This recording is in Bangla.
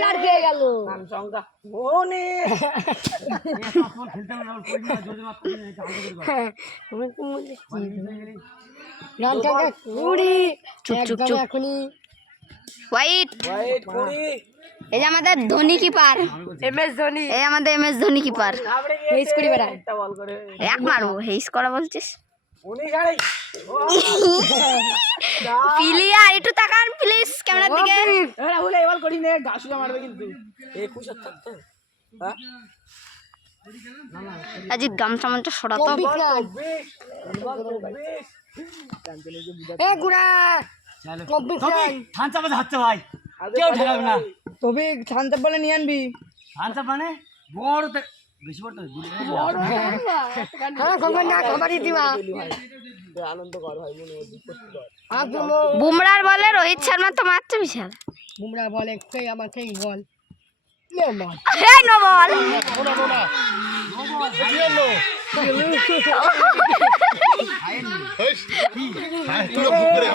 চার খেয়ে গেল সংখ্যা মনে রান সংখ্যা 20 চুপ চুপ চুপ হোয়াইট এই যে আমাদের ধোনি কিপার MS ধোনি এই আমাদের MS ধোনি কিপার হেস করি বেড়া একটা বল করে এক মারবো হেইস করা বলছিস 19 প্লিয়ার একটু তাকান প্লিজ ক্যামেরার দিকে রাহুল এই বল করি নে গাছুলা মারবে কিন্তু 21 তো হ্যাঁ আজ গামছা মঞ্চ সরাতো এ গুড়া কমপ্লিট রান থানচা বাজে হচ্ছে ভাই কেউ ঠেকাবে না তবে শান্ত বলে নিয়ে আনবি থানচা মানে বড় বেশি বড় হ্যাঁ খবর না খবরই দিবা আনন্দ কর ভাই মনে আর বুমরার বলে রোহিত শর্মা তো মারছে বিশাল বুমরা বলে সেই আমার সেই বল লে বল এই নো বল তুই